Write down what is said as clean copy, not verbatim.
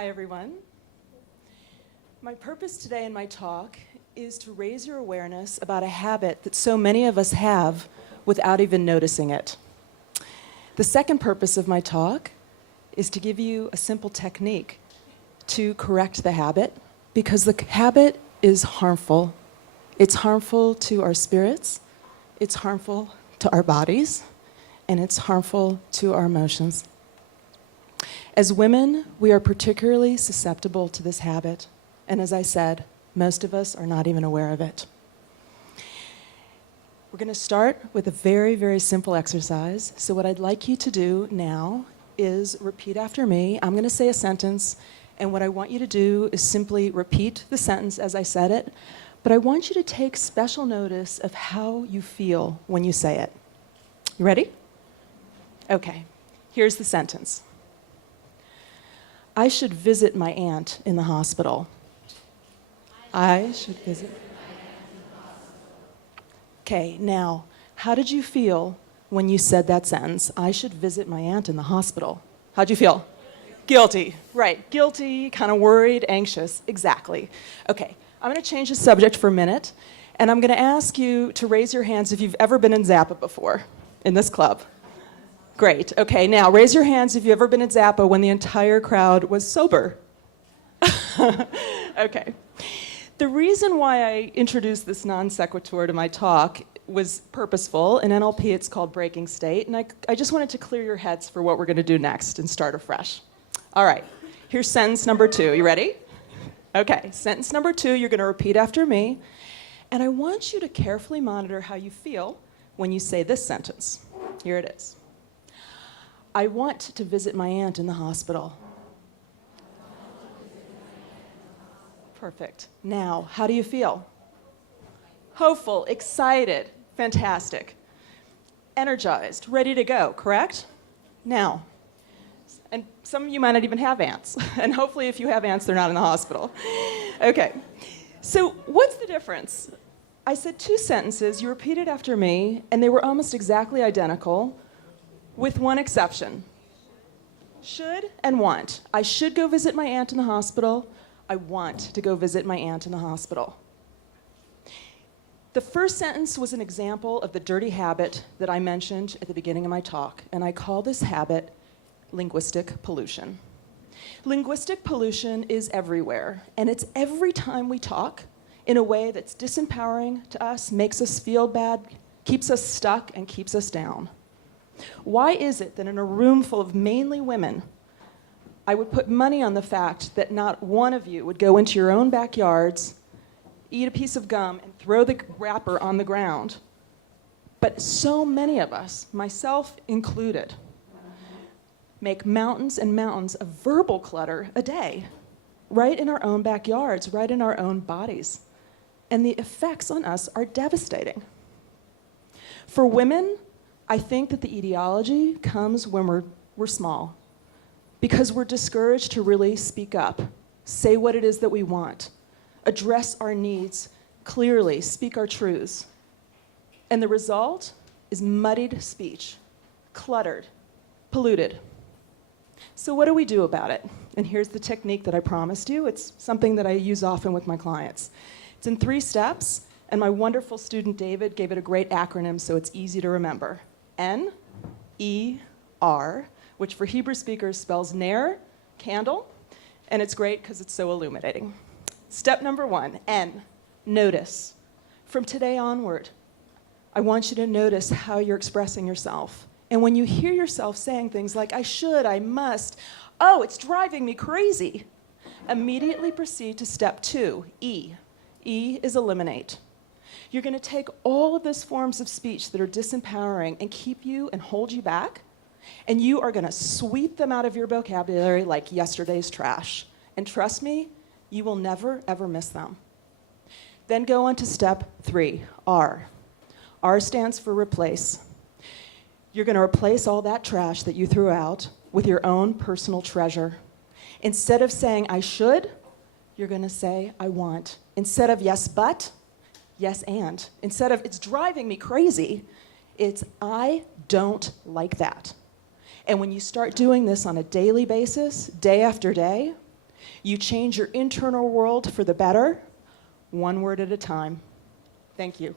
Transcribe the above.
Hi, everyone. My purpose today in my talk is to raise your awareness about a habit that so many of us have without even noticing it. The second purpose of my talk is to give you a simple technique to correct the habit, because the habit is harmful. It's harmful to our spirits, it's harmful to our bodies, and it's harmful to our emotions. As women, we are particularly susceptible to this habit, and as I said, most of us are not even aware of it. We're going to start with a very, very simple exercise. So what I'd like you to do now is repeat after me. I'm going to say a sentence, and what I want you to do is simply repeat the sentence as I said it, but I want you to take special notice of how you feel when you say it. You ready? Okay, here's the sentence. I should visit my aunt in the hospital. I should visit. Okay, now, how did you feel when you said that sentence? I should visit my aunt in the hospital. How'd you feel? Guilty. Right, guilty, kind of worried, anxious. Exactly. Okay, I'm going to change the subject for a minute, and I'm going to ask you to raise your hands if you've ever been in Zappa before in this club. Great. Okay, now raise your hands if you've ever been at Zappa when the entire crowd was sober. Okay. The reason why I introduced this non sequitur to my talk was purposeful. In NLP, it's called breaking state, and I just wanted to clear your heads for what we're going to do next and start afresh. All right, here's sentence number 2. You ready? Okay, sentence number 2, you're going to repeat after me, and I want you to carefully monitor how you feel when you say this sentence. Here it is. I want to visit my aunt in the hospital. Perfect. Now, how do you feel? Hopeful, excited, fantastic. Energized, ready to go, correct? Now, and some of you might not even have aunts, and hopefully if you have aunts, they're not in the hospital. Okay, so what's the difference? I said 2 sentences, you repeated after me, and they were almost exactly identical, with one exception. Should and want. I should go visit my aunt in the hospital. I want to go visit my aunt in the hospital. The first sentence was an example of the dirty habit that I mentioned at the beginning of my talk, and I call this habit linguistic pollution. Linguistic pollution is everywhere, and it's every time we talk in a way that's disempowering to us, makes us feel bad, keeps us stuck, and keeps us down. Why is it that in a room full of mainly women, I would put money on the fact that not one of you would go into your own backyards, eat a piece of gum, and throw the wrapper on the ground? But so many of us, myself included, make mountains and mountains of verbal clutter a day, right in our own backyards, right in our own bodies. And the effects on us are devastating. For women, I think that the etiology comes when we're small, because we're discouraged to really speak up, say what it is that we want, address our needs clearly, speak our truths. And the result is muddied speech, cluttered, polluted. So what do we do about it? And here's the technique that I promised you. It's something that I use often with my clients. It's in 3 steps, and my wonderful student David gave it a great acronym so it's easy to remember. N-E-R, which for Hebrew speakers spells ner, candle, and it's great because it's so illuminating. Step number 1, N, notice. From today onward, I want you to notice how you're expressing yourself. And when you hear yourself saying things like, I should, I must, oh, it's driving me crazy, immediately proceed to step 2, E. E is eliminate. You're going to take all of those forms of speech that are disempowering and keep you and hold you back, and you are going to sweep them out of your vocabulary like yesterday's trash. And trust me, you will never, ever miss them. Then go on to step 3, R. R stands for replace. You're going to replace all that trash that you threw out with your own personal treasure. Instead of saying, I should, you're going to say, I want. Instead of yes, but, yes, and. Instead of it's driving me crazy, it's I don't like that. And when you start doing this on a daily basis, day after day, You change your internal world for the better, one word at a time. Thank you.